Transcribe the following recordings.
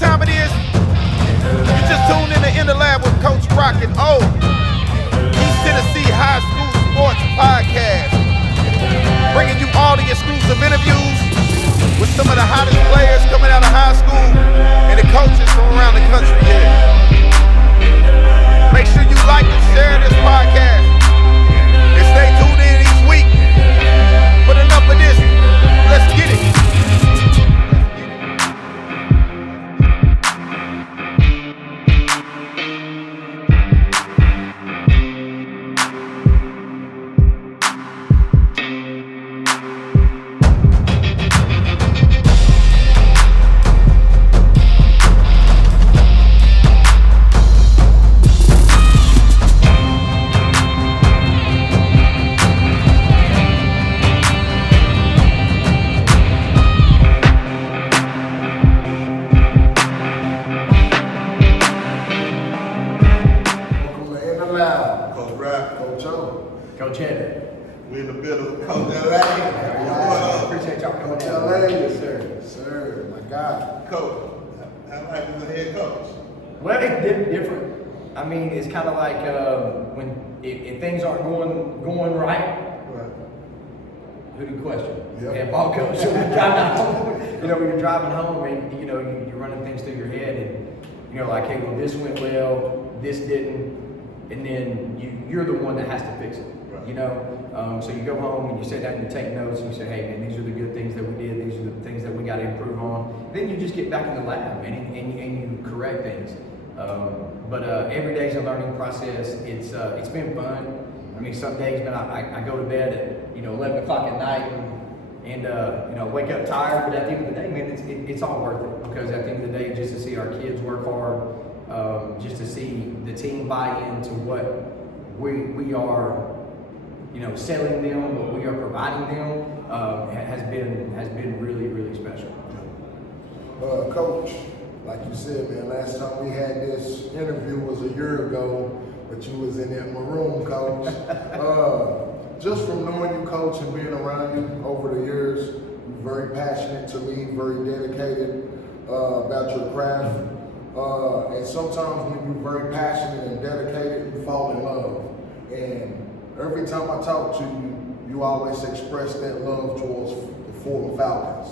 time it is? You just tuned in the lab with Coach Rock and O. East Tennessee High School Sports Podcast. Bringing you all the exclusive interviews with some of the hottest players coming out of high school and the coaches from around the country here. Make sure you like and share this podcast. And stay tuned in each week. But enough of this. Let's get it. Coach Headrick. We in the middle of Coach LA. Appreciate y'all coming Coach down. LA. Yes, sir. Sir, my God. Coach, how life is a head coach? Well, it's different. I mean, it's kind of like when if things aren't going right, who do you question? Yep. Yeah, ball coach. So when you're driving home, when you're driving home and you're running things through your head and like, hey, well, this went well, this didn't, and then you're the one that has to fix it. Right. So you go home and you sit down and you take notes and you say, hey man, these are the good things that we did, these are the things that we got to improve on. Then you just get back in the lab and you correct things. But every day's a learning process. It's been fun. I mean, some days, man, I go to bed at 11 o'clock at night and wake up tired. But at the end of the day, man, it's all worth it, because at the end of the day, just to see our kids work hard, just to see the team buy into what we are, selling them, what we are providing them, has been really, really special. Coach, like you said, man, last time we had this interview was a year ago, but you was in that maroon, Coach. Just from knowing you, Coach, and being around you over the years, you're very passionate to me, very dedicated about your craft. And sometimes when you're very passionate and dedicated, you fall in love. And every time I talk to you, you always express that love towards the Fulton Falcons.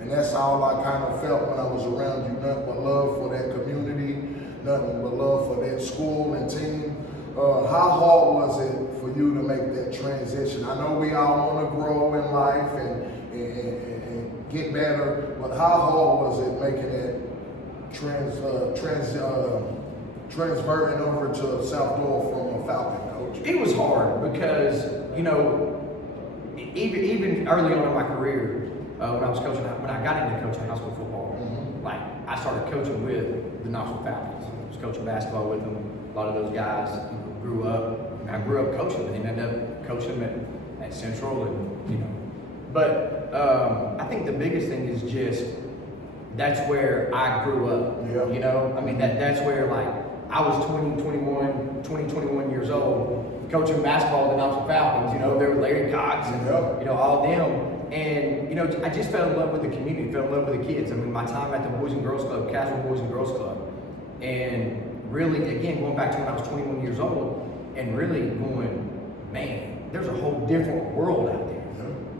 And that's all I kind of felt when I was around you, nothing but love for that community, nothing but love for that school and team. How hard was it for you to make that transition? I know we all want to grow in life and get better, but how hard was it making that transferring over to South Doyle from a Falcon, Coach? It was hard because, even early on in my career, when I got into coaching high school football, like I started coaching with the Knoxville Falcons. I was coaching basketball with them. A lot of those guys grew up. I grew up coaching with them, ended up coaching them at Central, But I think the biggest thing is just that's where I grew up. Yeah. That's where, like, I was 21 years old, coaching basketball with the Knoxville Falcons. There were Larry Cox and all them. And I just fell in love with the community, fell in love with the kids. I mean, my time at the Boys and Girls Club, Casual Boys and Girls Club, and really, again, going back to when I was 21 years old, and really going, man, there's a whole different world out there,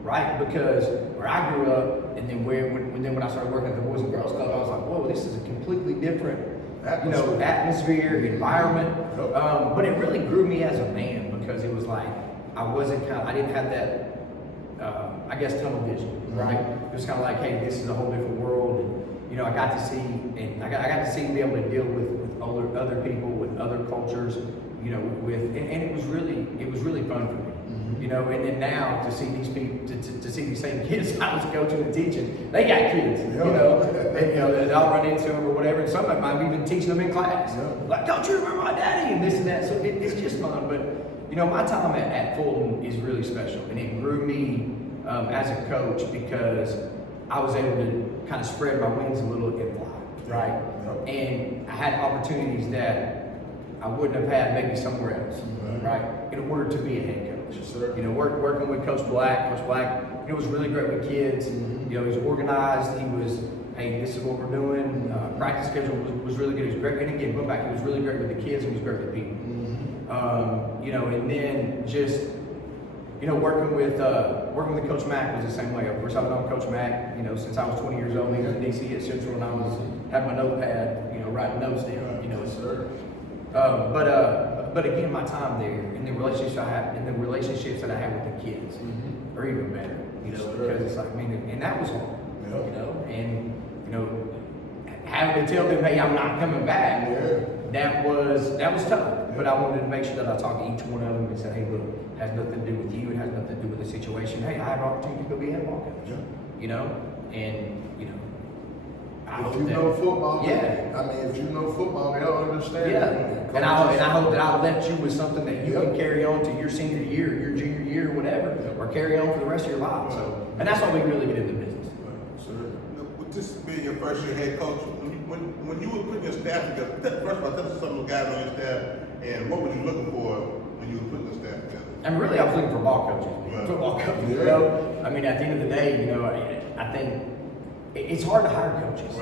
right? Because where I grew up, and then when I started working at the Boys and Girls Club, I was like, whoa, this is a completely different, atmosphere, environment. But it really grew me as a man, because it was like I didn't have that. Tunnel vision, right? It was kind of like, hey, this is a whole different world, and I got to see, and I got to see and be able to deal with other people, with other cultures, and it was really fun for me, And then now to see these people, to see these same kids I was coaching and teaching, they got kids, and I'll run into them or whatever, and some of them I'm even teaching them in class, like, don't you remember my daddy, and this and that. So it's just fun, but my time at Fulton is really special, and it grew me as a coach, because I was able to kind of spread my wings a little and fly, right? And I had opportunities that I wouldn't have had maybe somewhere else, right? In order to be a head coach. Yes, sir. Working with Coach Black. Coach Black, was really great with kids. He was organized. He hey, this is what we're doing. Practice schedule was really good. It was great. And again, going back, it was really great with the kids. It was great with the people. You know, and then just, you know, working with Coach Mack was the same way. Of course, I've known Coach Mack, you know, since I was 20 years old. He was in DC at Central, and I was had my notepad, you know, writing notes down. You know, but again, my time there and the relationships that I had with the kids are even better. You know, because it's like, I mean, and that was hard. You know, and you know, having to tell them, hey, I'm not coming back. That was tough. But I wanted to make sure that I talked to each one of them and said, hey, look, it has nothing to do with you. It has nothing to do with the situation. Hey, I have an opportunity to go be a head ball coach. You know, and you know, if you know football, I mean, if you know football, they'll understand. And I hope that I left you with something that you can carry on to your senior year, your junior year, whatever, or carry on for the rest of your life. So, and that's why we really get into business. With this being your first year head coach, when you were putting your staff together, first of all, tell us some of the guys on your staff, and what were you looking for when you were putting the staff together? And really, I was looking for ball coaches, football coaches. You know, I mean, at the end of the day, you know, I think it's hard to hire coaches.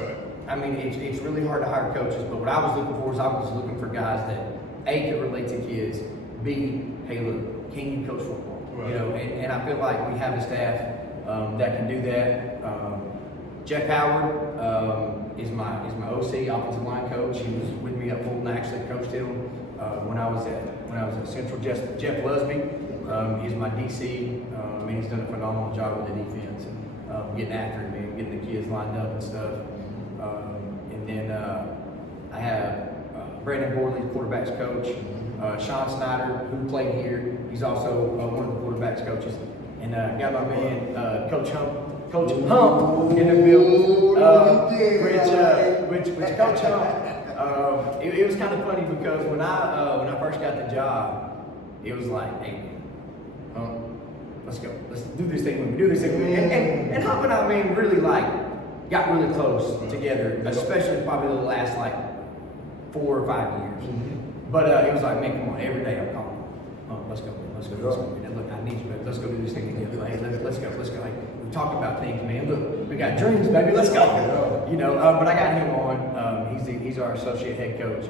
I mean, it's really hard to hire coaches. But what I was looking for is I was looking for guys that A, could relate to kids, B, hey, look, can you coach football? You know, and I feel like we have a staff that can do that. Jeff Howard is my OC, offensive line coach. He was with me at Fulton. I actually coached him when I was at Central. Jeff Lusby is my DC. And he's done a phenomenal job with the defense and getting after it, man, getting the kids lined up and stuff. And then I have Brandon Borley, quarterbacks coach. Sean Snyder, who played here, he's also one of the quarterbacks coaches. And got my man Coach Hump in the building, which Coach Hump. It was kind of funny because when I first got the job, it was like, hey, let's go, let's do this thing. And Hump and I, really got really close together, especially probably the last 4 or 5 years. But it was like, man, come on, every day I'm calling. Let's go. And look, I need you, baby. Let's go do this thing together. Hey, let's go. Like, we talk about things, man. Look, we got dreams, baby. Let's go. You know, but I got him on. He's our associate head coach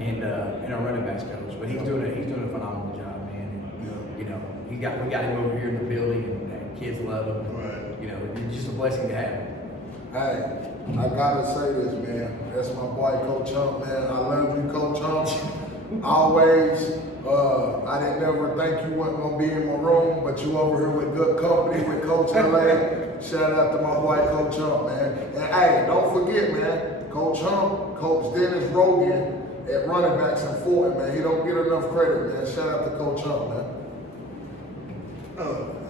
and our running backs coach. But he's doing a phenomenal job, man. And, you know, we got him over here in the building, and kids love him. You know, it's just a blessing to have him. Hey, I gotta say this, man. That's my boy, Coach Hump, man. I love you, Coach Hump. Always. I didn't never think you weren't gonna be in my room, but you over here with good company with Coach LA. Shout out to my boy, Coach Hump, man. And hey, don't forget, man, Coach Hump, Coach Dennis Rogan at running backs in Fulton, man. He don't get enough credit, man. Shout out to Coach Hump, man.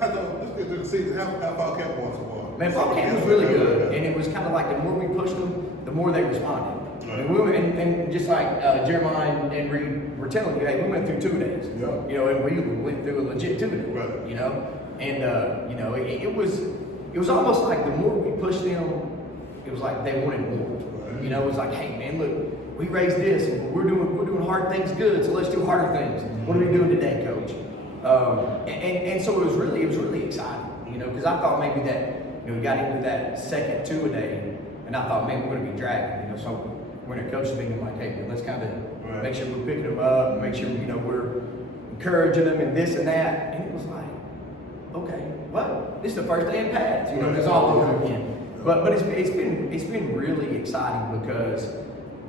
Let's get to the season. How fall camp was so far? Man, fall camp was really good, and it was kind of like the more we pushed them, the more they responded. And just like Jeremiah and Reed were telling you, hey, we went through 2 days. You know, and we went through a legit 2 days. You know, and you know, it was almost like the more we pushed them, it was like they wanted more. You know, it was like, hey, man, look, we raised this, and we're doing hard things good, so let's do harder things. What are we doing today, Coach? And so it was really exciting. You know, because I thought maybe that, you know, we got into that second 2 a day, and I thought, man, we're going to be dragging. You know, so we're in a coach's meeting, like, hey, let's kind of make sure we're picking them up, and make sure, you know, we're encouraging them and this and that. And it was like, okay, well, this is the first day in pads, you know, it's all over again. But it's been really exciting because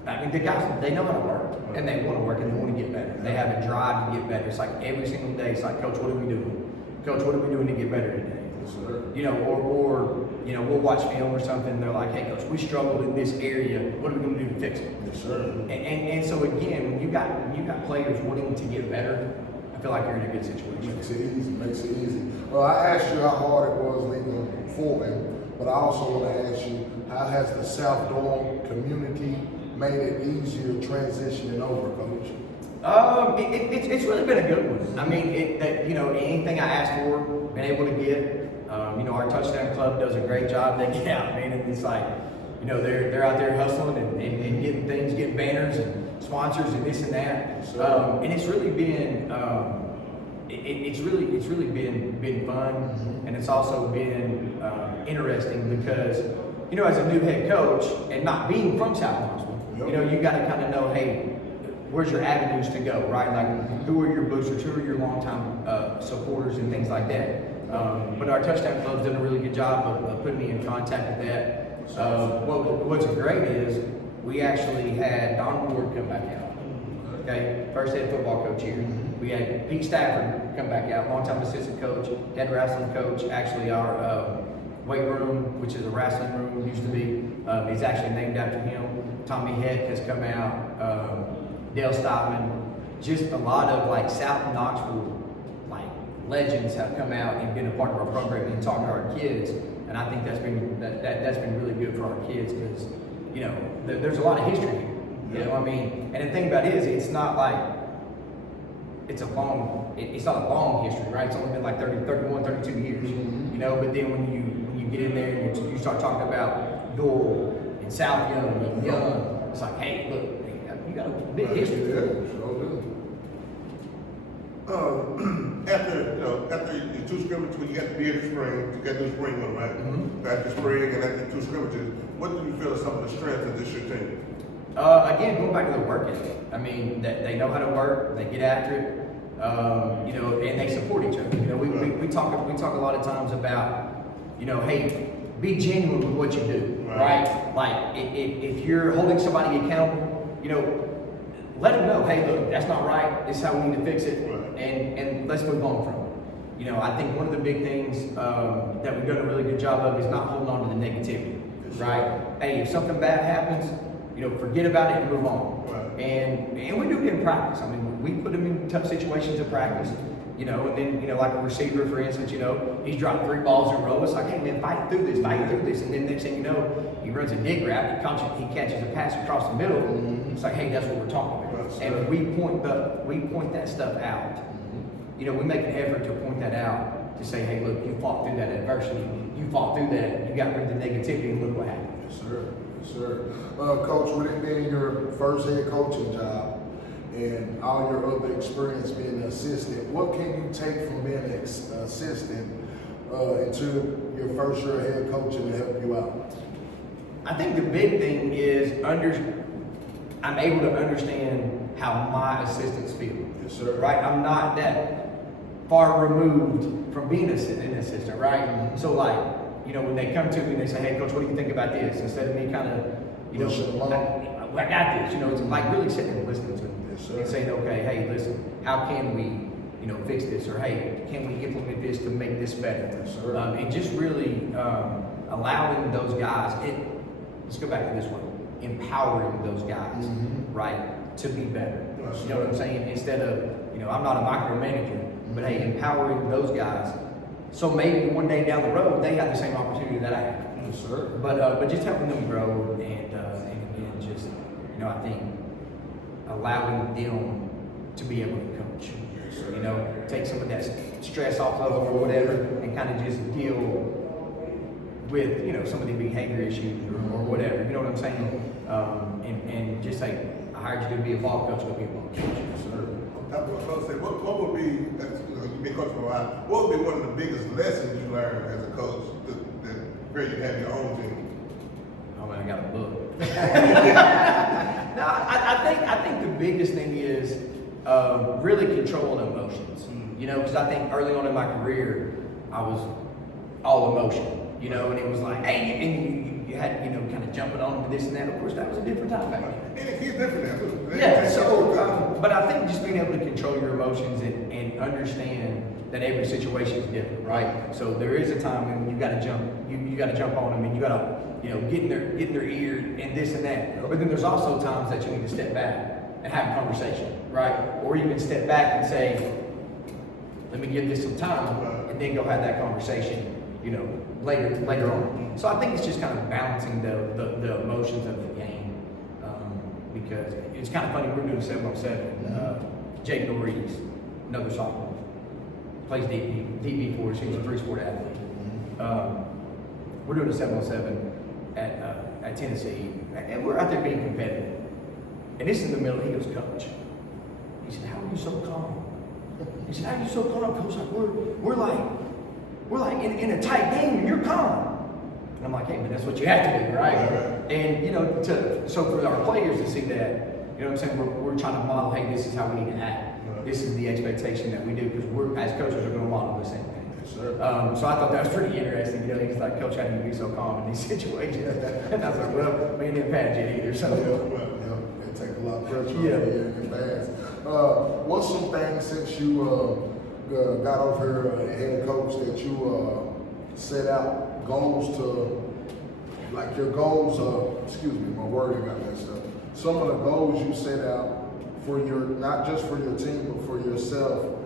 I mean the guys, they know how to work and they want to work and they want to get better. They have a drive to get better. It's like every single day, it's like, Coach, what are we doing? Coach, what are we doing to get better today? You know, or you know, we'll watch film or something. And they're like, hey, Coach, we struggled in this area. What are we going to do to fix it? Yes, sir. And so again, when you got players wanting to get better, I feel like you're in a good situation. Makes it easy. Well, I asked you how hard it was leaving Fulton, but I also want to ask you, how has the South Doyle community made it easier transitioning over, Coach? It's really been a good one. I mean, you know, anything I asked for, been able to get. You know, our touchdown club does a great job. They get out, man, and it's like, you know, they're out there hustling and getting things, getting banners and sponsors and this and that. And it's really been it's really been fun, and it's also been interesting because you know, as a new head coach and not being from South Knoxville, you know, you got to kind of know, hey, where's your avenues to go, right? Like, who are your boosters, who are your longtime supporters and things like that. But our touchdown club's done a really good job of putting me in contact with that. What's great is we actually had Don Ward come back out. Okay, first head football coach here. We had Pete Stafford come back out, longtime assistant coach, head wrestling coach. Actually, our weight room, which is a wrestling room, used to be, is actually named after him. Tommy Heck has come out. Dale Stockman. Just a lot of like South Knoxville like legends have come out and been a part of our program and talked to our kids. And I think that's been really good for our kids because, you know, there's a lot of history here. You know what I mean? And the thing about it is, it's not like, it's not a long history, right? It's only been like 30, 31, 32 years, you know? But then when you get in there and you start talking about Doyle and South Young, it's like, hey, look, you got a big history. Yeah, sure do. After your two scrimmages, when you got to be in the spring, you got to do the spring one, right? After spring and after two scrimmages, what do you feel are some of the strengths of this year's team? Again, going back to the work ethic. I mean, they know how to work, they get after it, you know, and they support each other. You know, we talk a lot of times about, you know, hey, be genuine with what you do, right? Like, if you're holding somebody accountable, you know, let them know, hey, look, that's not right. This is how we need to fix it, and let's move on from it. You know, I think one of the big things that we've done a really good job of is not holding on to the negativity, right? Hey, if something bad happens, you know, forget about it and move on. And we do it in practice. I mean, we put them in tough situations in practice, you know, and then, you know, like a receiver, for instance, you know, he's dropped 3 balls in a row. It's like, hey, man, fight through this. And then next thing you know, he runs a dig route, he catches a pass across the middle. It's like, hey, that's what we're talking about. And we point that stuff out. You know, we make an effort to point that out, to say, hey, look, you fought through that adversity. You fought through that. You got rid of the negativity, and look what happened. Yes, sir. Yes, sir. Coach, with it being your first head coaching job and all your other experience being an assistant, what can you take from being an assistant into your first year head coaching to help you out? I think the big thing is I'm able to understand how my assistants feel. Yes, sir. Right? I'm not that far removed from being an assistant, right? So like, you know, when they come to me and they say, hey, Coach, what do you think about this? Instead of me kind of, you know, I got this, you know, it's like really sitting and listening to them. Yes, sir. And saying, okay, hey, listen, how can we, you know, fix this? Or hey, can we implement this to make this better? Yes, sir. And just really allowing those guys, let's go back to this one, empowering those guys, right, to be better. Yes, You know what I'm saying? Instead of, you know, I'm not a micromanager, but hey, empowering those guys. So maybe one day down the road, they have the same opportunity that I have. Yes, sir. But just helping them grow and just, you know, I think allowing them to be able to coach. You know, take some of that stress off of them or whatever, and kind of just deal with, you know, some of the behavior issues or whatever. You know what I'm saying? And just say, I hired you to be a ball coach, go be a ball coach. Yes, sir. I was going to say, what would be, you've been coaching for a while, what would be one of the biggest lessons you learned as a coach that where you have your own team? Oh man, I got a book. No, I think the biggest thing is really controlling emotions. You know, because I think early on in my career, I was all emotion. You know, and it was like, hey, and you had, you know, kind of jumping on this and that. Of course, that was a different time back then. And the kids different now too. Yeah, so, but I think just being able to control your emotions and understand that every situation is different, right? So there is a time when you got to jump, you got to jump on them, and you got to, you know, get in their ear and this and that. But then there's also times that you need to step back and have a conversation, right? Or even step back and say, let me give this some time, and then go have that conversation, you know, later on. So I think it's just kind of balancing the emotions of the game, because it's kind of funny. We're doing 7-on-7. Jake Norris, another sophomore, plays DB for us. He's a 3-sport athlete. We're doing a 7-on-7 at Tennessee, and we're out there being competitive. And this is in the middle. He goes, Coach. He said, "How are you so calm?" He said, "How are you so calm, Coach? Like we're like in a tight game, and you're calm." And I'm like, hey, man, that's what you have to do, right? And, you know, so for our players to see that, you know what I'm saying, we're trying to model, hey, this is how we need to act. This is the expectation that we do, because we're, as coaches, are going to model the same thing. Yes, sir. So I thought that was pretty interesting. You know, he's like, Coach, how do you be so calm in these situations? And I was like, well, we didn't patch it either. So, Yeah, it take a lot of pressure off Yeah. you in fast. What's some things since you got over here head coach that you set out goals to, like your goals, excuse me, my wording got messed up. Some of the goals you set out for your, not just for your team, but for yourself,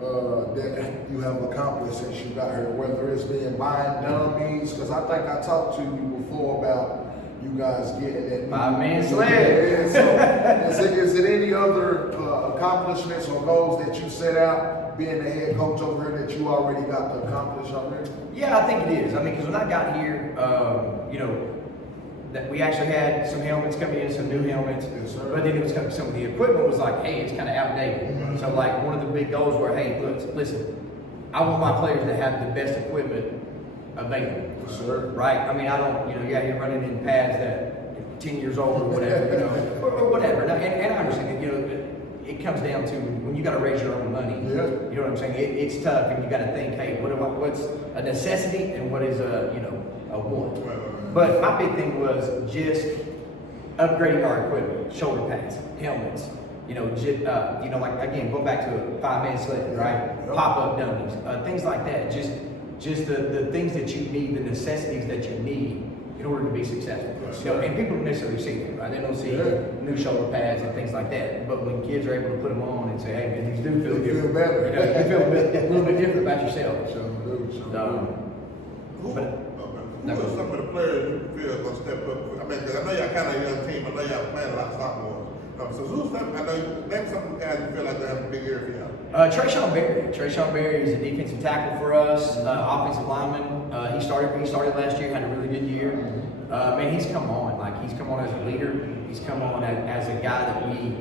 that you have accomplished since you got here, whether it's been buying dummies, because I think I talked to you before about you guys getting that 5-man sled. Yeah, so is it any other accomplishments or goals that you set out being the head coach over here that you already got to accomplish already? Yeah, I think it is. I mean, because when I got here, you know, that we actually had some helmets coming in, some new helmets. Yes, sir. But then it was kind of, some of the equipment was like, hey, it's kind of outdated. So like one of the big goals were, hey, look, listen, I want my players to have the best equipment available. Yes, sir. Right? I mean, I don't, you know, yeah, you're running in pads that 10 years old or whatever, you know, or whatever. And I understand that, you know, it comes down to when you got to raise your own money. Yeah. You know what I'm saying? It's tough, and you got to think, hey, what's a necessity and what is a, you know, a want. But my big thing was just upgrading our equipment, shoulder pads, helmets. You know, you know, like again, go back to a 5-man sled, right? Yep. Pop-up dummies, things like that. Just the things that you need, the necessities that you need in order to be successful. Yes, You know, sir. and people don't necessarily see that, right? They don't see Yeah. new shoulder pads and things like that. But when kids are able to put them on and say, hey, man, these do feel They feel different. better. You know, you feel a little bit different about yourself. Sure do, sure do. Who are some of the players you feel gonna step up? I mean, 'cause I know y'all kind of a young team. I know y'all playing a lot of sophomores. So who's some? I know maybe some of the guys you feel like they have a big year for y'all. Trayshawn Berry is a defensive tackle for us, offensive lineman. He started last year, had a really good year. Man, he's come on. Like, he's come on as a leader. He's come on as a guy that we,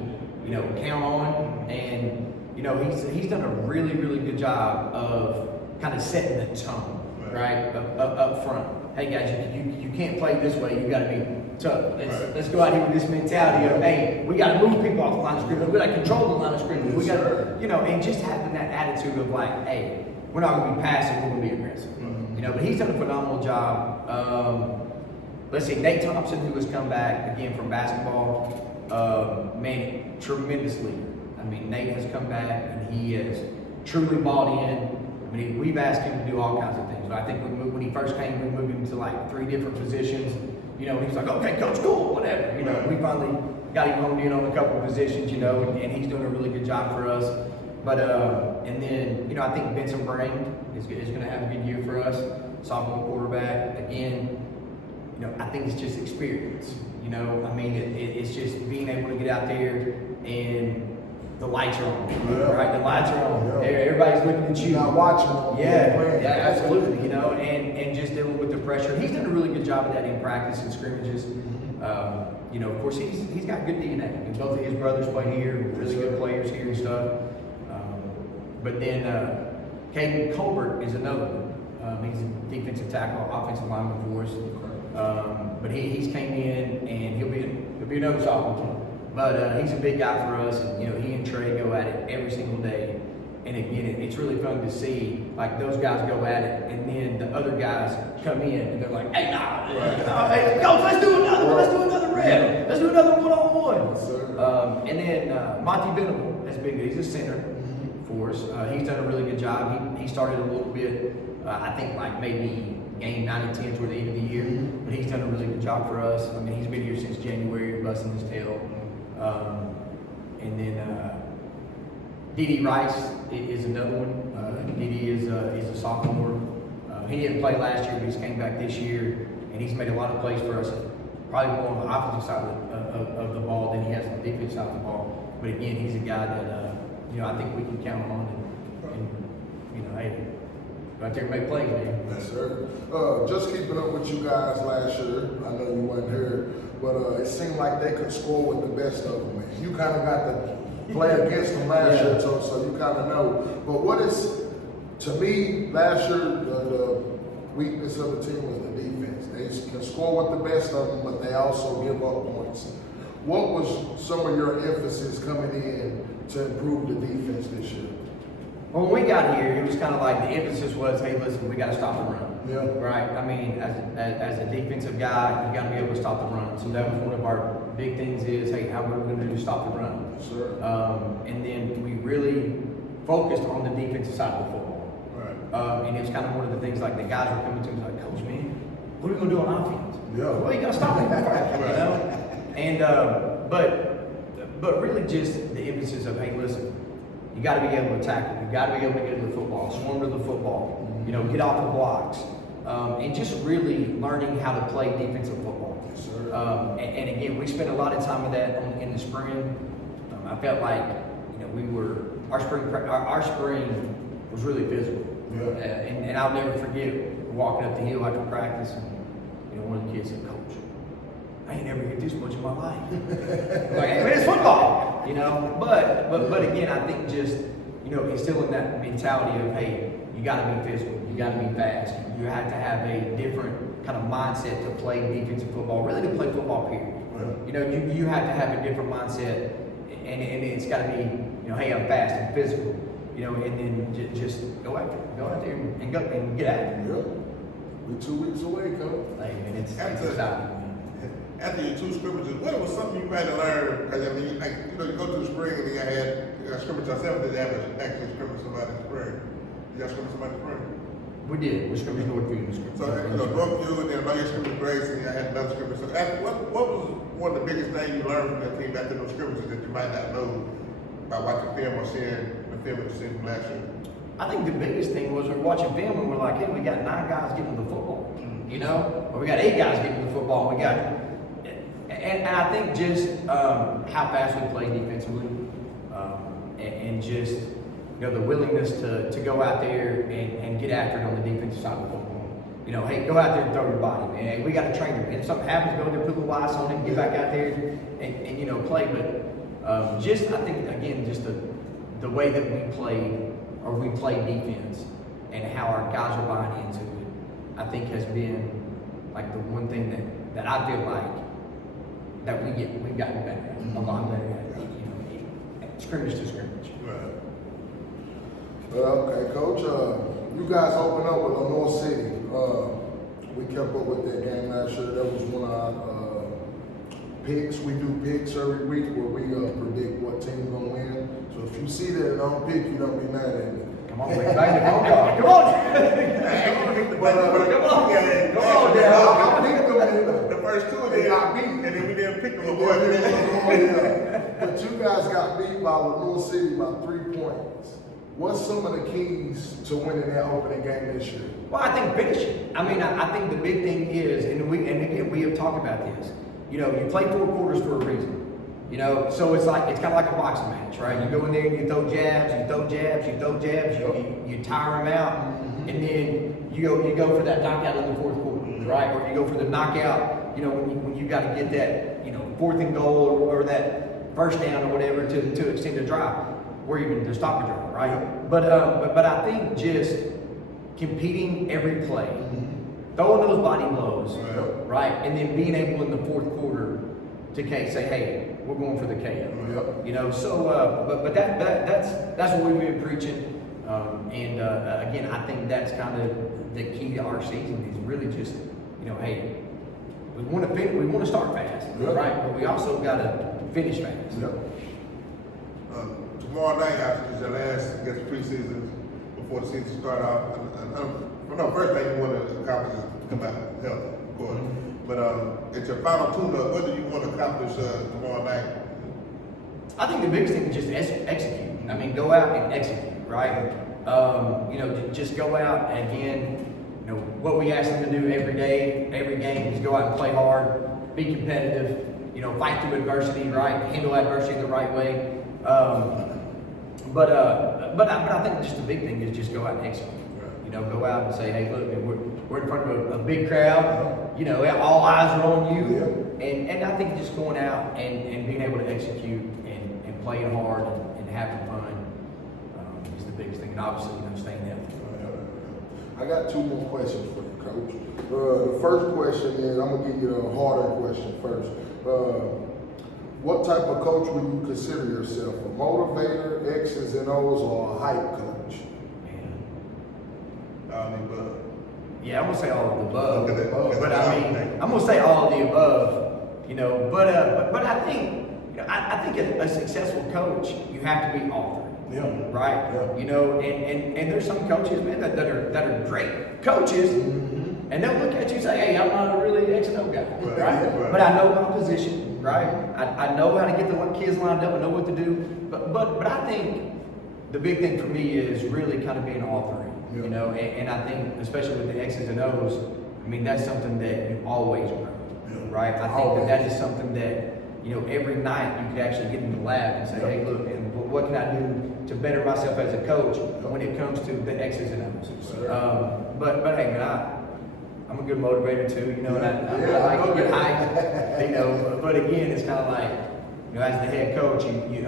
you know, count on. And, you know, he's done a really, really good job of kind of setting the tone, right, up front. Hey, guys, you can't play this way. You got to be tough. Let's go out here with this mentality of, hey, we got to move people off the line of scrimmage. We got to control the line of scrimmage. We got to, you know, and just having that attitude of like, hey, we're not going to be passive. We're going to be aggressive. You know, but he's done a phenomenal job. Let's see, Nate Thompson, who has come back again from basketball, man, tremendous leader. I mean, Nate has come back and he has truly bought in. I mean, we've asked him to do all kinds of things. But I think when he first came, we moved him to like 3 different positions. You know, he's like, okay, coach, cool, whatever. You know, we finally got him honed in on a couple of positions, you know, and he's doing a really good job for us. But, and then, you know, I think Benson Brain is going to have a good year for us. Sophomore quarterback. Again, you know, I think it's just experience. You know, I mean, it's just being able to get out there and the lights are on, right? The lights are on. Yeah. Everybody's looking at you. You're not watching them. Yeah, absolutely. You know, and just dealing with the pressure. He's done a really good job of that in practice and scrimmages. You know, of course, he's got good DNA. I mean, both of his brothers play here, really good players here and stuff. But then Caden Colbert is another one. He's a defensive tackle, offensive lineman for us. But he's came in and he'll be another sophomore. But he's a big guy for us, and you know, he and Trey go at it every single day. And again, it's really fun to see like those guys go at it, and then the other guys come in and they're like, "Hey, hey, coach, let's do another one. Let's do another rep. Let's do another one-on-one." And then Monty Venable has been good. He's a center for us. He's done a really good job. He started a little bit, I think, like maybe game 9 and 10 toward the end of the year, but he's done a really good job for us. I mean, he's been here since January, busting his tail. And then D.D. Rice is another one. D.D. is a sophomore. He didn't play last year, but he's came back this year, and he's made a lot of plays for us. Probably more on the offensive side of the ball than he has on the defensive side of the ball. But again, he's a guy that you know, I think we can count on, and you know, hey, right there, make plays, man. Yes, sir. Just keeping up with you guys last year. I know you weren't here, but it seemed like they could score with the best of them. Man. You kind of got to play against them last year, so you kind of know. But what is, to me, last year, weakness of the team was the defense. They can score with the best of them, but they also give up points. What was some of your emphasis coming in to improve the defense this year? When we got here, it was kind of like the emphasis was, hey, listen, we got to stop the run. Yeah. Right? I mean, as a defensive guy, you got to be able to stop the run. So that was one of our big things is, hey, how are we going to do to stop the run? Sure. And then we really focused on the defensive side of the football. Right. And it was kind of one of the things like the guys were coming to me like, Coach, man, what are we going to do on offense? Yeah. Well, you got to stop it. You know? And, but really just the emphasis of, hey, listen, you got to be able to tackle. You got to be able to get to the football, swarm to the football, you know, get off the blocks. And just really learning how to play defensive football. Yes, sir. And again, we spent a lot of time with that in the spring. I felt like, you know, our spring was really physical. Yeah. And I'll never forget walking up the hill after practice, and you know, one of the kids said, "Coach, I ain't never hit this much in my life." Like, hey, man, it's football, you know. But again, I think just, you know, instilling that mentality of, hey, you got to be physical, you got to be fast, you have to have a different kind of mindset to play defensive football, really to play football, period. Yeah. You know, you have to have a different mindset, and it's got to be, you know, hey, I'm fast and physical, you know, and then just go out there and go and get after it. Yeah. We're 2 weeks away, Coach. Like, and it's After- exciting. After your 2 scrimmages, what was something you had to learn? Because I mean, like, you know, you go to the spring and then you had a scrimmage yourself. Did you have actually scrimmage somebody in the spring? Did you scrimmage somebody in the spring? We did. We scrimmaged Northview in the scrimmage. So, you know, Northview and then another scrimmage Grace and you had another scrimmage. So, what was one of the biggest things you learned from that team after those scrimmages that you might not know by watching film or seeing the film that you seen from last year? I think the biggest thing was we're watching film and we're like, hey, we got 9 guys getting to the football, you know, or we got 8 guys getting to the football. And we got, and I think just how fast we play defensively, and just, you know, the willingness to go out there and get after it on the defensive side of the football. You know, hey, go out there and throw your body, man. Hey, we got a trainer. If something happens, go there, put a little ice on it, get back out there and you know, play. But just, I think, again, just the way that we play defense and how our guys are buying into it, I think has been like the one thing that I feel like that we've gotten better at, a lot better at, you know, scrimmage to scrimmage. Right. Okay, Coach. You guys opened up with North City. We kept up with that game last year. That was one of our picks. We do picks every week where we predict what team's gonna win. So if you see that and don't pick, you don't be mad at me. Come on, bring back the phone call. Come on. Come on, I picked them in The first 2 They got beat. and then we didn't pick them. But you guys got beat by Lenore City by 3 points. What's some of the keys to winning that opening game this year? Well, I think finishing. I mean, I think the big thing is, and again, we have talked about this. You know, you play 4 quarters for a reason. You know, so it's kind of like a boxing match, right? You go in there and you throw jabs, you tire them out, and then you go for that knockout in the 4th quarter, right? Or you go for the knockout, you know, when you got to get that, you know, 4th and goal or that first down or whatever to extend the drive, or even to stop the drive, right? But I think just competing every play, throwing those body blows, right? And then being able in the 4th quarter to say, hey, we're going for the KO. You know, so but that's what we've been preaching. And again, I think that's kind of the key to our season is really just, you know, hey, we want to start fast, right? But we also got to finish fast. Tomorrow night is your last, I guess, preseason before the season start off. First thing you want to accomplish is come out healthy, of course. But it's your final tune-up. What do you want to accomplish tomorrow night? I think the biggest thing is just execute. I mean, go out and execute, right? You know, just go out and again, you know, what we ask them to do every day, every game is go out and play hard, be competitive, you know, fight through adversity, right? Handle adversity the right way. But I think just the big thing is just go out and execute. You know, go out and say, hey, look, we're in front of a big crowd. You know, all eyes are on you. And I think just going out and being able to execute and playing hard and having fun is the biggest thing. And obviously, you know, staying healthy. I got 2 more questions for you, Coach. The first question is, I'm gonna give you the harder question first. What type of coach would you consider yourself? A motivator, X's and O's, or a hype coach? Yeah, I'm gonna say all of the above. But I mean, I'm gonna say all of the above. You know, but I think, you know, I think a successful coach, you have to be all three. Yeah. Right. Yeah. You know, and there's some coaches, man, that are great coaches. Mm-hmm. And they'll look at you and say, hey, I'm not a really X and O guy, right? But I know my position, right? I know how to get the kids lined up, I know what to do. But I think the big thing for me is really kind of being all three, you know? And I think, especially with the X's and O's, I mean, that's something that you always grow, right? I think that is something that, you know, every night you could actually get in the lab and say, hey, look, man, what can I do to better myself as a coach when it comes to the X's and O's? But hey, man, I'm a good motivator too, you know, and I like to get hyped, you know, but again, it's kind of like, you know, as the head coach, you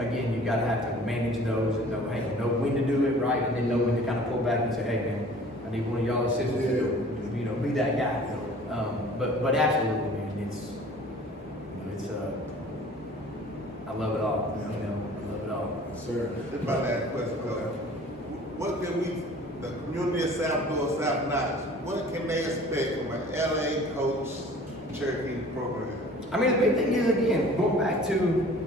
got to have to manage those and know, hey, know when to do it right, and then know when to kind of pull back and say, hey, man, I need one of y'all assistants to, you know, be that guy. But absolutely, man, I love it all, you know, I love it all. Sir. It's my last question, Coach. What can we, the community of South Doyle, South Notch, what can they expect from an LA coach Cherokee program? I mean, the big thing is, again, going back to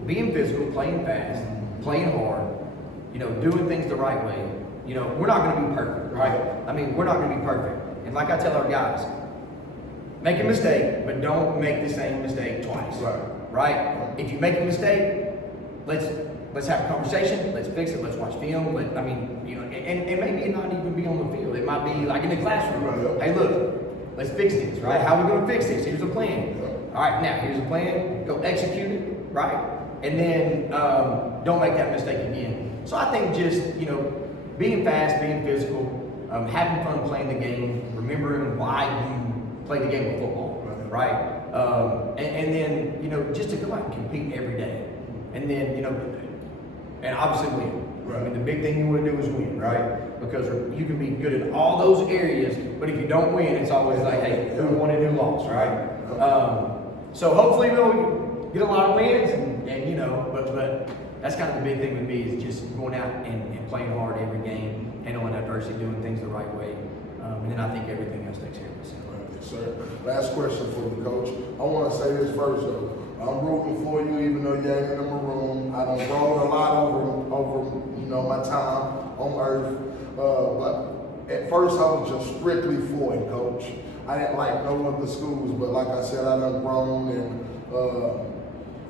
being physical, playing fast, playing hard, you know, doing things the right way. You know, we're not going to be perfect, right? I mean, we're not going to be perfect. And like I tell our guys, make a mistake, but don't make the same mistake twice. Right? If you make a mistake, let's have a conversation, let's fix it, let's watch film. I mean, you know, and maybe it not even be on the field. It might be like in the classroom. Hey, look, let's fix this, right? How are we going to fix this? Here's a plan. All right, now here's a plan. Go execute it, right? And then don't make that mistake again. So I think just, you know, being fast, being physical, having fun playing the game, remembering why you play the game of football, right? And then, you know, just to go out and compete every day. And then, you know, and obviously win. I mean, the big thing you want to do is win, right? Because you can be good in all those areas, but if you don't win, it's always like, hey, who won and who lost, right? So hopefully we'll get a lot of wins, and you know, but that's kind of the big thing with me is just going out and playing hard every game, handling adversity, doing things the right way, and then I think everything else takes care of itself. Yes, sir. Last question for you, Coach. I want to say this first, though. I'm rooting for you, even though you ain't in the room. I done grown a lot over you know, my time on earth. But at first, I was just strictly for it, Coach. I didn't like no other schools, but like I said, I done grown, and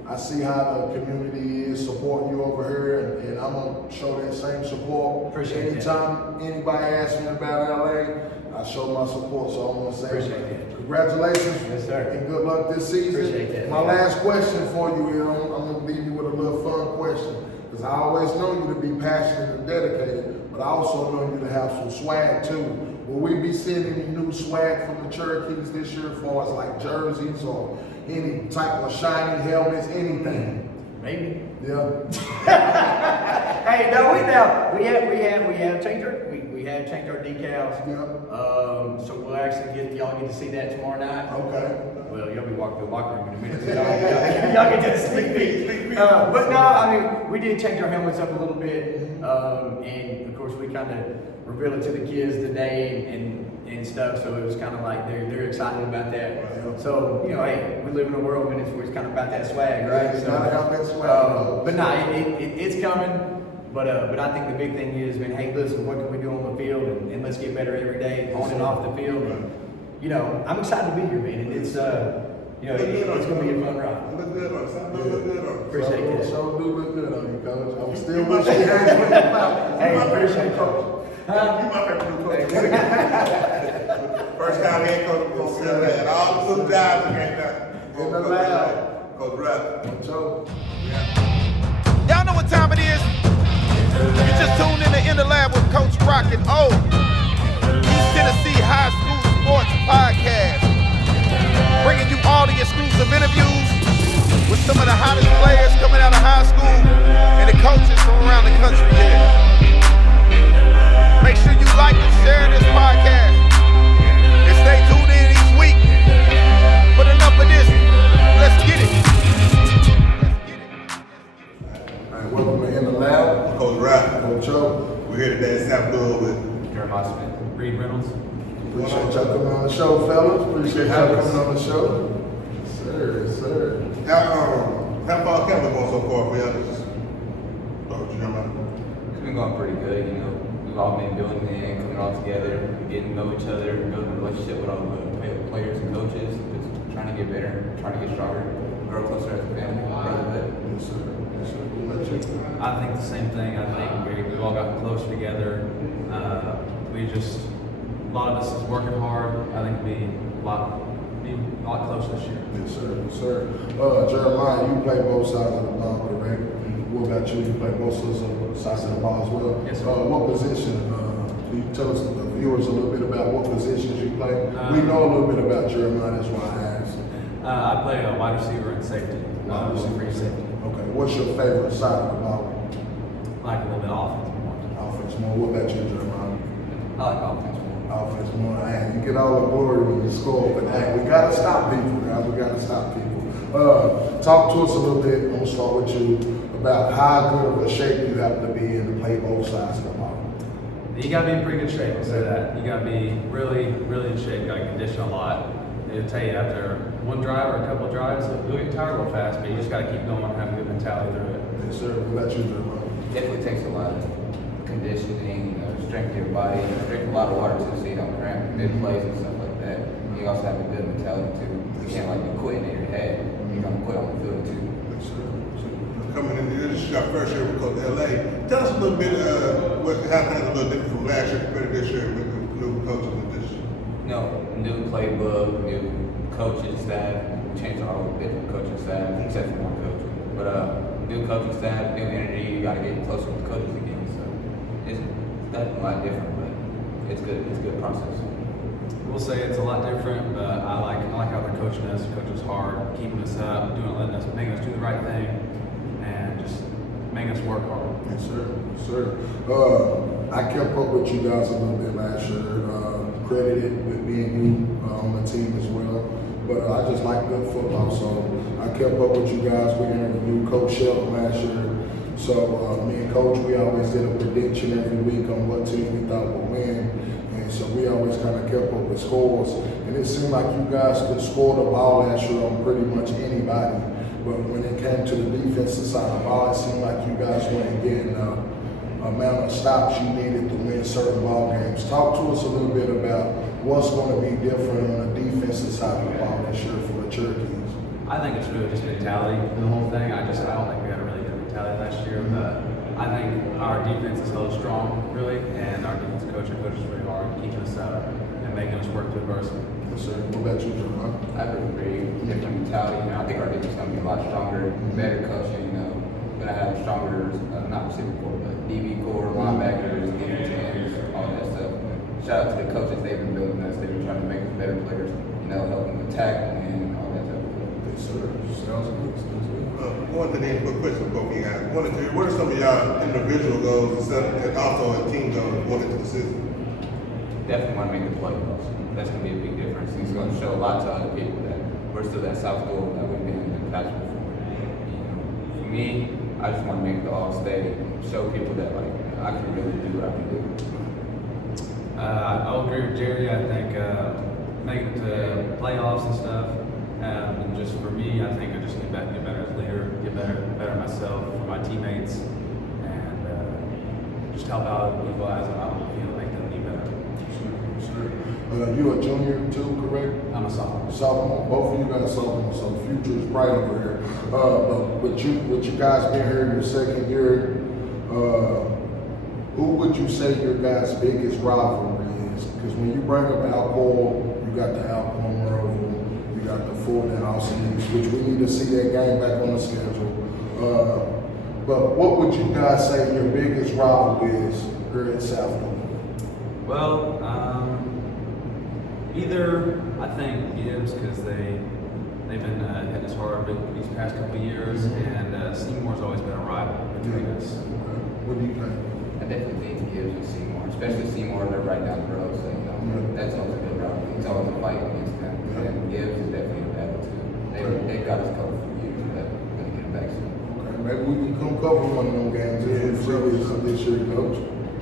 I see how the community is supporting you over here, and I'm gonna show that same support. Appreciate Anytime anybody asks me about LA, I show my support, so I'm gonna say Appreciate that. congratulations, Yes, sir. and good luck this season. Appreciate that. My last question for you is, I'm gonna leave you with a little fun question, because I always know you to be passionate and dedicated, but I also know you to have some swag too. Will we be seeing any new swag from the Cherokees this year, as far as like jerseys or any type of shiny helmets, anything? Maybe. Yeah. Hey, no, we have changed our decals. Yeah. So we'll actually y'all get to see that tomorrow night. Okay. Well, y'all be walking through the locker room in a minute. So y'all get to sneak peek. But no, I mean, we did change our helmets up a little bit, and of course we kind of revealed it to the kids today and stuff. So it was kind of like they're excited about that. So you know, hey, we live in a world when it's kind of about that swag, right? It's So, gotta have that swag. but no, it's coming. But I think the big thing is, man, hey, listen, what can we do on the field, and let's get better every day on and off the field. And, you know, I'm excited to be here, man, and it's you know, it's gonna be a fun ride. Look good on it. Something look good on it. Appreciate that. So do look good on you, Coach. I'm still wishing you had with the Falcons. Hey, appreciate Coach. You my favorite coach. First time head coach, and all the good jobs you can't do. In the lab. Coach Rudd. So, Y'all know what time it is. You just tuned in the lab with Coach Rocket O. East Tennessee High School Sports Podcast. Bringing you all the exclusive interviews with some of the hottest players coming out of high school and the coaches from around the country here. Make sure you like and share this podcast. And stay tuned. show, fellas. Appreciate y'all coming on the show. Sir, sir. How far camp been going so far for y'all? Just start with you, Jeremiah. It's been going pretty good, you know. We've all been building in, coming all together, getting to know each other, building a relationship with all the players and coaches, just trying to get better, trying to get stronger, grow closer as a family, brotherhood. Yes, sir. Yes, sir. What about you? I think the same thing. I think we've all gotten closer together. A lot of us is working hard. I think be a lot closer this year. Yes, sir. Yes, sir. Jeremiah, you play both sides of the ball, correct? What about you? You play both sides of the ball as well? Yes, sir. What position? Can you tell us, the viewers, a little bit about what positions you play? We know a little bit about Jeremiah, that's why I asked. I play a wide receiver and safety. Wide receiver. Free safety. Okay, what's your favorite side of the ball? Like a little bit of offense more. Offense more. What about you, Jeremiah? I like offense more. Offense more. Hey, you get all the glory when you score, but hey, we gotta stop people, guys. We gotta stop people. Talk to us a little bit. I'm gonna start with you about how good of a shape you have to be in to play both sides of the ball. You got to be in pretty good shape. I'll say that. You got to be really, really in shape. You got to condition a lot. It'll tell you after one drive or a couple of drives, you'll get tired real fast, but you just got to keep going and have a good mentality through it. Yes, sir. What about you, Jeremiah? Definitely takes a lot of conditioning, strength of your body, drink a lot of water too, so you don't cramp mid plays and stuff like that. You also have a good mentality too. You can't like be quitting in your head. You gotta quit on the field too. Yes, sir. Coming in, this is your first year with Coach LA. Tell us a little bit how things are a little different from last year compared to this year with the new coaches and this. You know, new playbook, new coaching staff. We changed all the different coaching staff, except for one coach. But new coaching staff, new energy. You gotta get closer with the coaches again. So it's definitely a lot different, but it's good. It's a good process. We'll say it's a lot different, but I like how they're coaching us. Coaching us hard, keeping us up, making us do the right thing, and just making us work hard. Yes, sir. Yes, sir. I kept up with you guys a little bit last year. Credited with being you on the team as well. But I just like good football, so I kept up with you guys. We interviewed Coach Shelton last year. So me and Coach, we always did a prediction every week on what team we thought would win. And so we always kind of kept up with scores. And it seemed like you guys could score the ball last year on pretty much anybody. But when it came to the defensive side of the ball, it seemed like you guys weren't getting the amount of stops you needed to win certain ball games. Talk to us a little bit about what's going to be different on the defensive side of the ball this year for the Cherokees. I think it's really just mentality, the whole thing. I don't think we had a really good mentality last year, but I think our defense is held strong, really, and our defensive coach coaches really hard, keeping us up and making us work through adversity. Yes, sir. What about you, Jeremiah? I have a very different mentality. You know, I think our defense is going to be a lot stronger, better coaching. You know, going to have stronger, not receiver core, but DB core, linebackers, defensive ends, all that stuff. Shout out to the coaches. They've been building us. They've been trying to make us better players. You know, helping attack and all that stuff. Yes, sir. Sounds good. Sounds good. One thing, quick question for both of you guys. What are some of y'all individual goals and also a team goal going into the season? Definitely want to make the playoffs. That's going to be a big difference. It's going to show a lot to other people that we're still that South goal that we've been in the past before. You know, for me, I just want to make the All-State and show people that like I can really do what I can do. I'll agree with Jerry. I think making it to playoffs and stuff, and just for me, I think I just get better as a leader, get better myself, for my teammates, and just help out people as I'm out on the field, make them be better. Sure. You a junior too, correct? I'm a sophomore. Sophomore. Both of you guys sophomore, so the future is bright over here. But with you guys being here in your second year, who would you say your guys' biggest rivalry is? Because when you bring up alcohol, you got the alcohol world, you got the Fulton Austin, which we need to see that game back on the schedule. But what would you guys say your biggest rivalry is here at South? Well, either I think Gibbs because they've been hitting us hard these past couple of years, and Seymour's always been a rival between us. What do you think? I definitely think Gibbs and Seymour, especially Seymour, they're right down the road, so you know that's always a good rivalry. It's always a fight against them. And Gibbs is definitely a battle too. They've got us covered for years, but we're gonna get them back soon. Okay, maybe we can come cover one of them games if we this year, coach.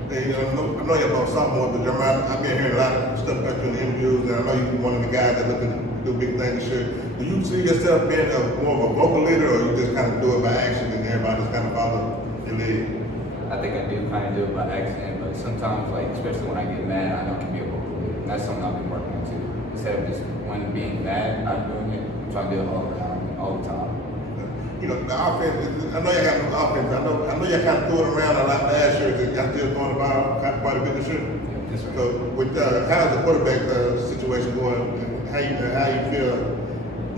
Hey, I know you're about sophomore, but Jeremiah, I've been hearing a lot of stuff about you in the interviews, and I know you're one of the guys that looking to do big things this year. Do you see yourself being more of a vocal leader, or you just kind of do it by action and everybody just kind of follow your lead? I think I do kind of do it by accident, but sometimes, like, especially when I get mad, I know I can be a vocal leader. And that's something I've been working on too. Instead of just when being mad, I'm doing it, I'm trying to do it all the time. You know, the offense, I know you got no offense. I know you kind of threw it around a lot last year. Y'all still throwing the ball quite a bit this year. Yes, sir. So, with how's the quarterback situation going, and how you feel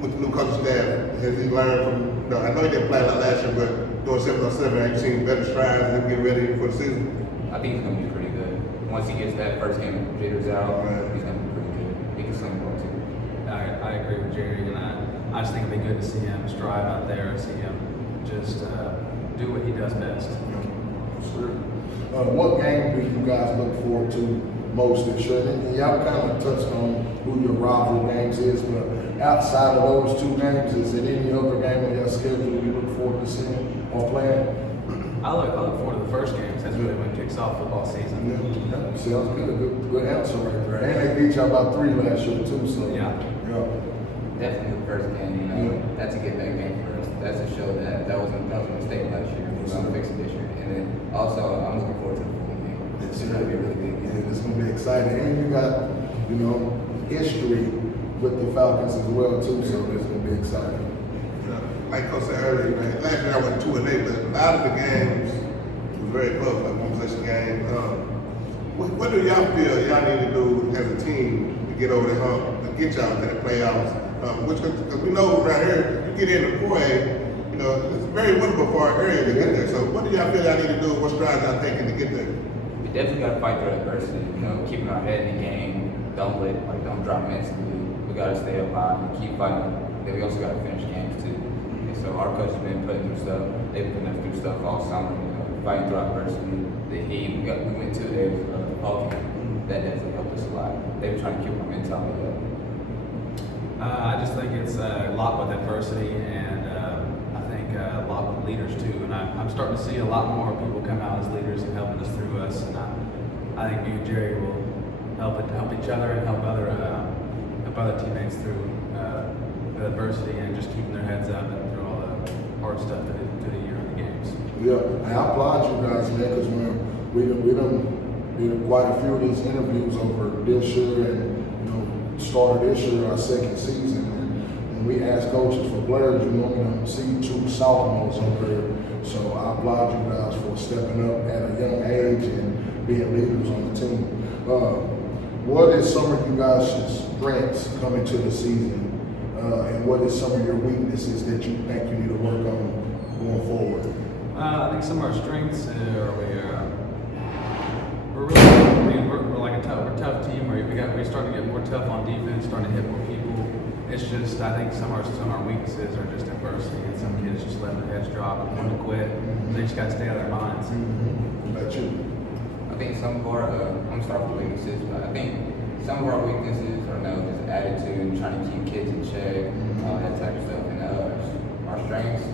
with the new coaching staff? Has he learned from? You know, I know he didn't play a lot last year, but doing 7-on-7, have you seen better strides and him getting ready for the season? I think he's gonna be pretty good. Once he gets that first game of jitters out, he's gonna be pretty good. He can sling the ball too. I agree with Jerry, and I just think it'd be good to see him strive out there and see him just do what he does best. Sure. What game do you guys look forward to most this year? And y'all kind of touched on who your rival games is, but outside of those two games, is there any other game on your schedule you look forward to seeing or playing? I look forward to the first games. That's really when it kicks off football season. Yeah, sounds good. Good answer right there. And they beat y'all by 3 last year too, so. Yeah. Definitely the first game, you know, that's a get that game first. That's a show that wasn't a mistake last year. We're gonna fix it this year. And then also I'm looking forward to the full game. It's gonna be a really big game. Yeah, it's gonna be exciting. And you got, you know, history with the Falcons as well too, so it's gonna be exciting. Like Coach said earlier, man, last year I went 2-8, but a lot of the games was very close, like one possession game. What do y'all feel y'all need to do as a team to get over the hump, to get y'all to the playoffs? Because we know around here, you get in the 4A, you know, it's very winnable for our area to get there. So what do y'all feel y'all need to do? What strides y'all taking to get there? We definitely gotta fight through adversity, you know, keeping our head in the game, don't drop mentally. We gotta stay up high and keep fighting. Then we also gotta finish games too. And so our coach has been putting through stuff. They've been putting us through stuff all summer, you know, fighting through adversity. The heat, we went 2 days of the hockey. That definitely helped us a lot. They were trying to keep our mentality up. I just think it's a lot with adversity, and I think a lot with leaders too. And I'm starting to see a lot more people come out as leaders and helping us through us. And I think me and Jerry will help each other and help other teammates through the adversity and just keeping their heads up and through all the hard stuff through the year of the games. Yeah, and I applaud you guys, man, because we done did quite a few of these interviews over this year and, you know, started this year, our second season. And when we ask coaches for players, you want to see true sophomores over there. So I applaud you guys for stepping up at a young age and being leaders on the team. What is some of you guys' strengths coming to the season? And what is some of your weaknesses that you think you need to work on going forward? I think some of our strengths are we're like we're a tough team. We're starting to get more tough on defense, starting to hit more people. It's just I think some of our weaknesses are just adversity, and some kids just let their heads drop and want to quit. They just got to stay out of their minds. What about you? I think some of our, I'm gonna start with weaknesses, but I think some of our weaknesses are just attitude, trying to keep kids in check, all that type of stuff. And our strengths,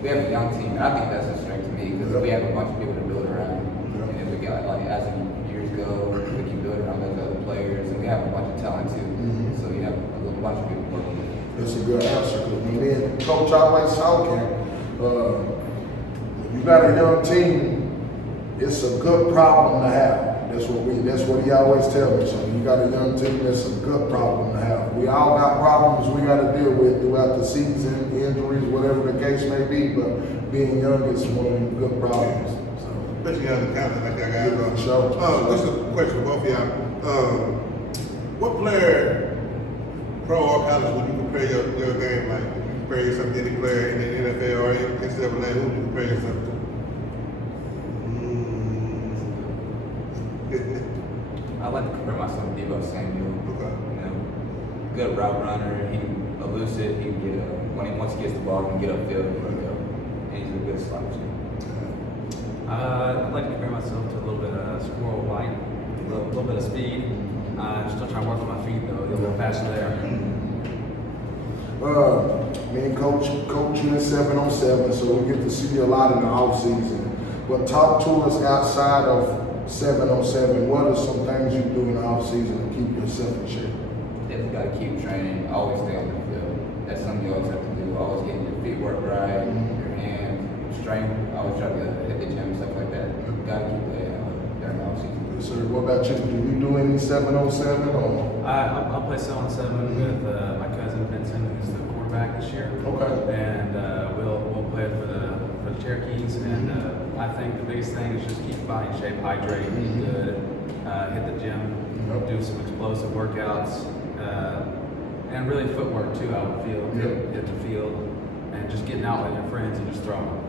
we have a young team, and I think that's a strength to me because we have a bunch of people to build around. And if we got as years go, we can build around those other players, and we have a bunch of talent too. So we have a little bunch of people working with. That's a good answer. When me and Coach always talking, you got a young team, it's a good problem to have. That's what he always tells me. So you got a young team, that's a good problem to have. We all got problems we got to deal with throughout the season, injuries, whatever the case may be, but being young is one of them good problems. So, Especially on the calendar like that guy. Sure. This is a question for both of y'all. What player, pro or college, would you compare your game like? You compare yourself to any player in the NFL or NCAA? Who would you compare yourself to? I like to compare myself to Debo Samuel. Okay. You know, good route runner. He elusive. He can get once he gets the ball, he can get upfield. He can go, and he's a good slot too. I'd like to compare myself to a little bit of Squirrel White, a little bit of speed. I'm still trying to work on my feet though, get a little faster there. Me and Coach in 7-on-7, so we get to see you a lot in the off season. But talk to us outside of 7-on-7. What are some things you do in the off season to keep yourself in shape? Definitely got to keep training, always stay on the field. That's something you always have to do. Always getting your feet work right, your hands, strength. Always try to hit the gym, stuff like that. Got to keep playing during the off season. Yes, sir. What about you? Do you do any 7-on-7 or? I'll play 7-on-7 with my cousin Vincent, who's the quarterback this year. Okay. And we'll play for the Cherokees. And I think the biggest thing is just keep your body in shape, hydrate, eat good, hit the gym, do some explosive workouts, and really footwork too out in the field, hit the field, and just getting out with your friends and just throwing.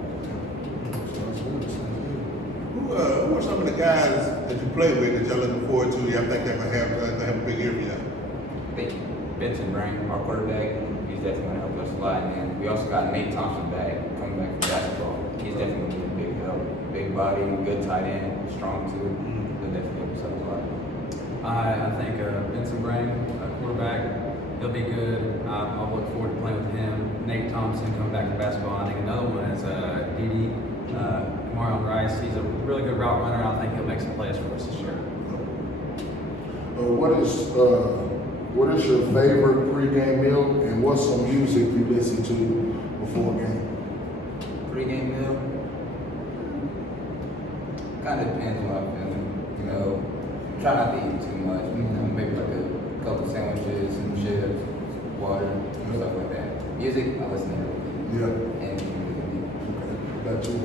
Who are some of the guys that you play with that you're looking forward to? You think they're gonna have a big year for you? I think Benson Brang, our quarterback, he's definitely going to help us a lot. And we also got Nate Thompson back, coming back from basketball. He's definitely going to be a big help. Big body, good tight end, strong too. He'll definitely help us out a lot. I think Vincent Brang, quarterback, he'll be good. I'll look forward to playing with him. Nate Thompson coming back from basketball. I think another one is Didi Marion Rice. He's a really good route runner. I think he'll make some plays for us this year. What is your favorite pregame meal, and what's some music you listen to before a game? Pre-game meal? Kind of depends on what I'm feeling. You know, try not to eat too much. You know, maybe like a couple sandwiches, some chips, water, stuff like that. Music, I listen to everything. Yeah. And Got you.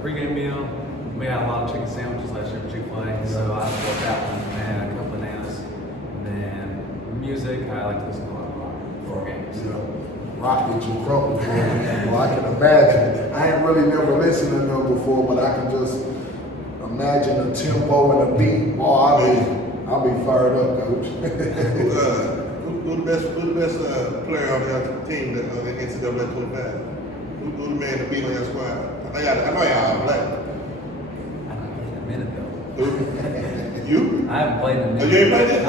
Pre-game meal, we had a lot of chicken sandwiches last year for Chick-fil-A, so I bought that one and a couple bananas. And then music, I like to listen to a lot of rock before games. Rock get you crumpled. Well, I can imagine. I ain't really never listened to them before, but I can just imagine the tempo and the beat. Boy, I'll be fired up, coach. Who the best player on your team that on the NCAA 25? Who the man to beat on your squad? I know y'all black. I haven't played in a minute though. You? I haven't played in a minute. Oh, you ain't played it? I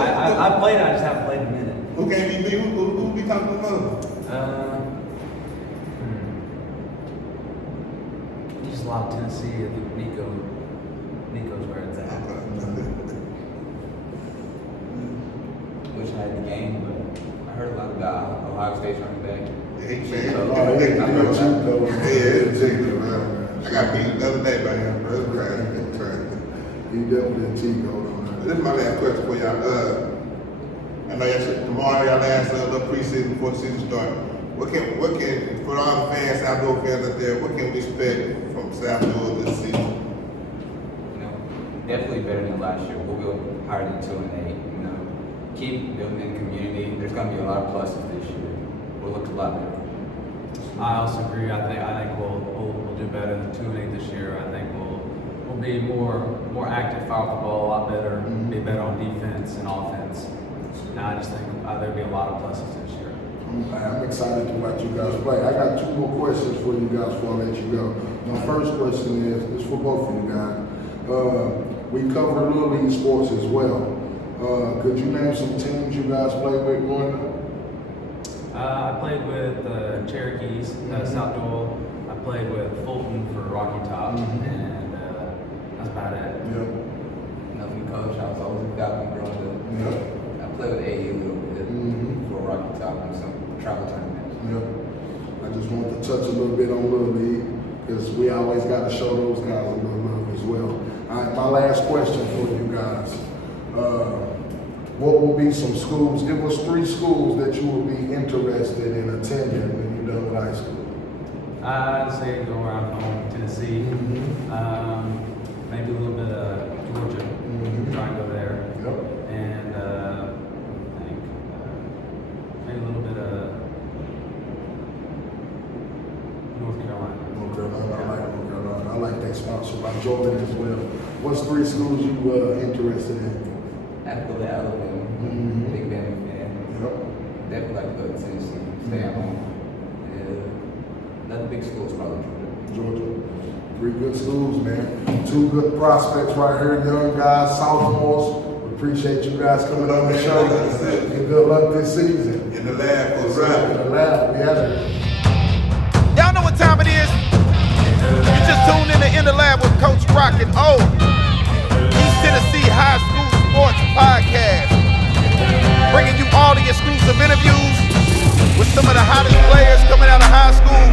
played it, I just haven't played in a minute. Who can't be beat? Who be talking about? Just a lot of Tennessee. I think Nico's where it's at. wish I had the game, but I heard a lot about Ohio State's running back. I got beat the other day by him, bro. He definitely a cheat code on that. This is my last question for y'all. I know tomorrow y'all last little preseason before the season starts. What can for all the fans, South Doyle fans out there, what can we expect from South Doyle this season? You know, definitely better than last year. We'll go higher than 2-8. You know, keep building in the community. There's going to be a lot of pluses this year. We'll look a lot better. I also agree. I think we'll do better than 2-8 this year. I think we'll be more active, fire the ball a lot better, be better on defense and offense. And I just think there'll be a lot of pluses this year. I'm excited to watch you guys play. I got two more questions for you guys before I let you go. My first question is for both of you guys. We cover Little League sports as well. Could you name some teams you guys played with growing up? I played with Cherokees, South Doyle. I played with Fulton for Rocky Top, and that's about it. Yeah. Nothing, coach. I was always a Falcon growing up. Yeah. I played with AU a little bit for Rocky Top and some travel tournaments. Yeah. I just wanted to touch a little bit on Little League because we always got to show those guys a little love as well. All right, my last question for you guys. What will be some schools? Give us 3 schools that you will be interested in attending when you're done with high school. I'd say go around home, Tennessee, maybe a little bit of Georgia, try and go there, Yep. and I think maybe a little bit of North Carolina. North Carolina, I like North Carolina. I like that sponsor by Jordan as well. What's 3 schools you interested in? After that, Alabama, Big Band fan. Yep. Definitely like to go to Tennessee, stay at home. Another big school is probably Georgia. Georgia. 3 good schools, man. 2 good prospects right here, young guys, sophomores. We appreciate you guys coming on the show. And good luck this season. In the lab for right. In the lab, we had it. Y'all know what time it is? You just tuned in to In the Lab with Coach Rock and O. High School Sports Podcast, bringing you all the exclusive interviews with some of the hottest players coming out of high school